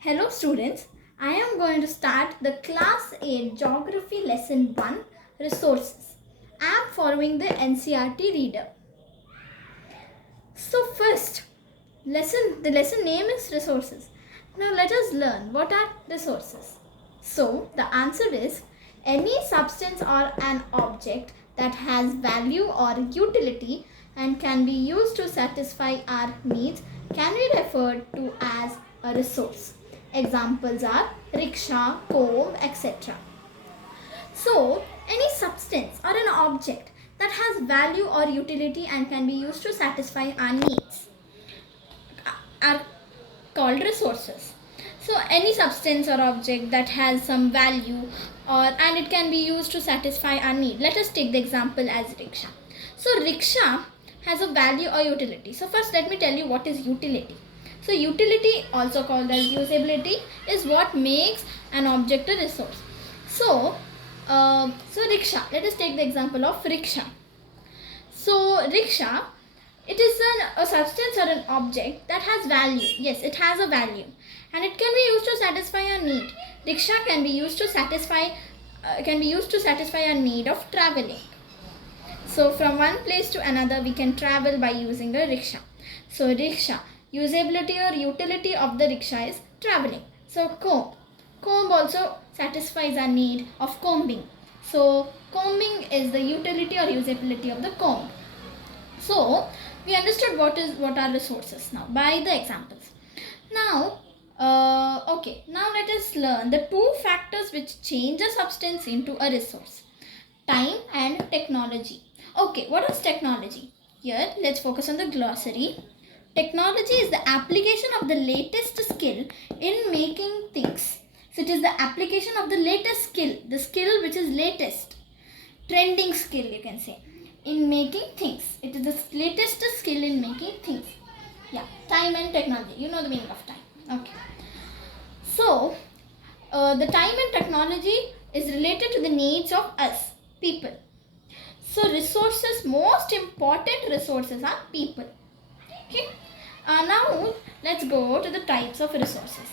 Hello students, I am going to start the class 8 geography lesson 1 resources. I am following the NCERT reader. So first, the lesson name is resources. Now let us learn what are resources. So the answer is any substance or an object that has value or utility and can be used to satisfy our needs can be referred to as a resource. Examples are rickshaw, comb, etc. So, any substance or an object that has value or utility and can be used to satisfy our needs are called resources. So, any substance or object that has some value and it can be used to satisfy our need. Let us take the example as rickshaw. So, rickshaw has a value or utility. So, first let me tell you what is utility. So, utility, also called as usability, is what makes an object a resource. So, rickshaw. Let us take the example of rickshaw. So, rickshaw, it is a substance or an object that has value. Yes, it has a value, and it can be used to satisfy a need. Rickshaw can be used to satisfy a need of traveling. So, from one place to another, we can travel by using a rickshaw. So, rickshaw, usability or utility of the rickshaw is traveling. So, comb also satisfies our need of combing. So, combing is the utility or usability of the comb. So, we understood what are resources now by the examples. Now, now let us learn the two factors which change a substance into a resource: time and technology. Okay, what is technology? Here, let's focus on the glossary. Technology is the application of the latest skill in making things. So, it is the application of the latest skill, the skill which is latest, trending skill you can say, in making things. It is the latest skill in making things. Yeah, time and technology. You know the meaning of time. Okay. So, the time and technology is related to the needs of us, people. So, most important resources are people. Okay. Now, let's go to the types of resources.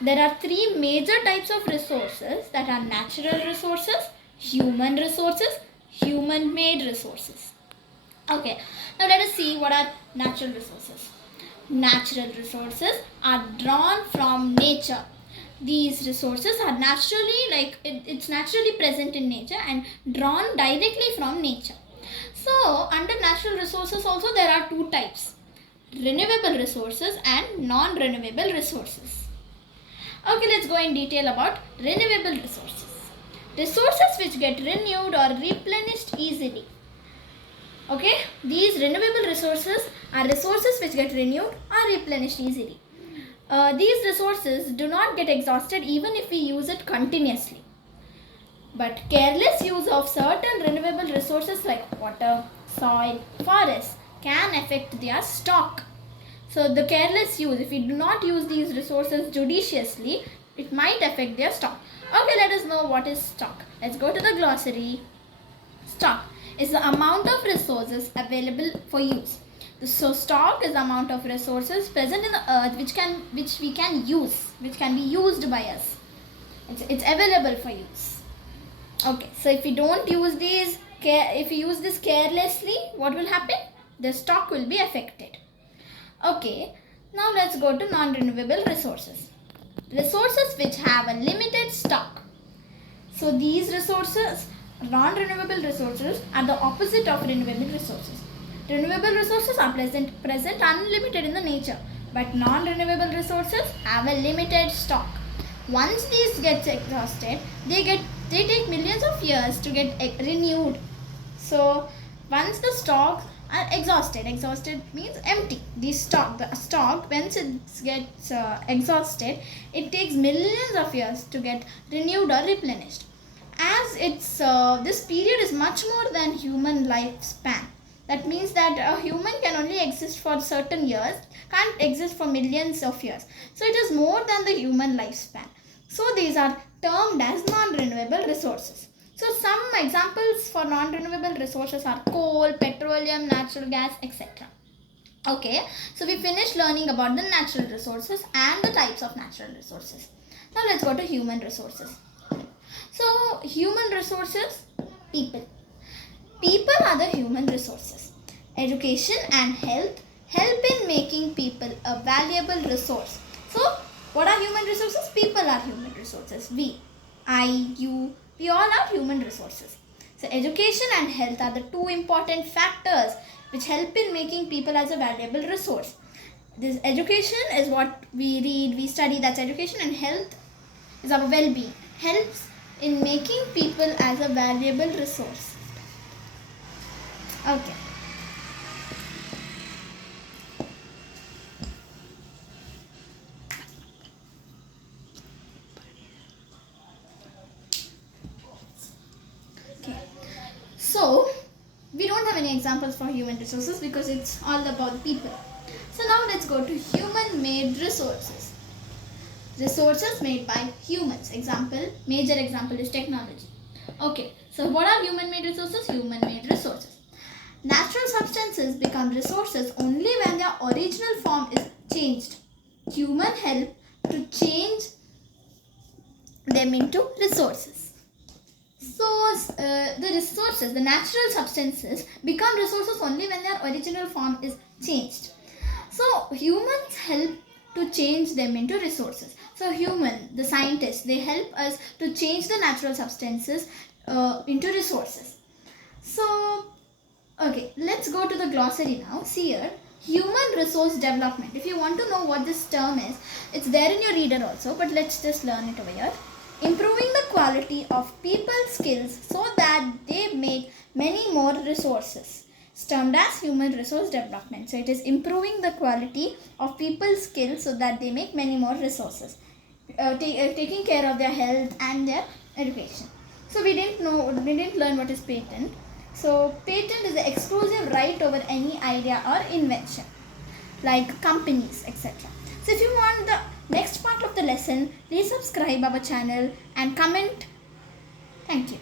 There are three major types of resources, that are natural resources, human resources, human-made resources. Okay, now let us see what are natural resources. Natural resources are drawn from nature. These resources are naturally, it's naturally present in nature and drawn directly from nature. So, under natural resources also there are two types: renewable resources and non-renewable resources. Okay, let's go in detail about renewable resources. Resources which get renewed or replenished easily. Okay, these renewable resources are resources which get renewed or replenished easily. These resources do not get exhausted even if we use it continuously. But careless use of certain renewable resources like water, soil, forests can affect their stock. So the careless use, if we do not use these resources judiciously, it might affect their stock. Okay, let us know what is stock. Let's go to the glossary. Stock is the amount of resources available for use. So stock is the amount of resources present in the earth which can be used by us. It's available for use. Okay, so if we don't use if we use this carelessly, what will happen? The stock will be affected. Okay, now let's go to non-renewable resources. Resources which have a limited stock. So these resources, non-renewable resources, are the opposite of renewable resources. Renewable resources are present unlimited in the nature, but non-renewable resources have a limited stock. Once these get exhausted, they take millions of years to get renewed. So once the stocks are exhausted means empty. The stock once it gets exhausted, it takes millions of years to get renewed or replenished. As this period is much more than human lifespan. That means that a human can only exist for certain years, can't exist for millions of years. So it is more than the human lifespan. So these are termed as non-renewable resources. So some examples for non-renewable resources are coal, petroleum, natural gas, etc. Okay, so we finished learning about the natural resources and the types of natural resources. Now let's go to human resources. So human resources, people. People are the human resources. Education and health help in making people a valuable resource. So what are human resources? People are human resources. We all are human resources. So education and health are the two important factors which help in making people as a valuable resource. This education is what we read, we study, that's education, and health is our well-being. Helps in making people as a valuable resource. Okay. Okay. So we don't have any examples for human resources because it's all about people. So now let's go to human-made resources. Resources made by humans. Major example is technology. Okay, so what are human-made resources? Human-made resources. Natural substances become resources only when their original form is changed. Human help to change them into resources. So the natural substances become resources only when their original form is changed. So humans help to change them into resources. So the scientists, they help us to change the natural substances into resources. So, okay, let's go to the glossary now. See here, human resource development. If you want to know what this term is, it's there in your reader also, but let's just learn it over here. Improving the quality of people's skills so that they make many more resources. It's termed as human resource development. So it is improving the quality of people's skills so that they make many more resources. Taking care of their health and their education. So we didn't learn what is patent. So patent is the exclusive right over any idea or invention, like companies, etc. So if you want the next part of the lesson, please subscribe our channel and comment. Thank you.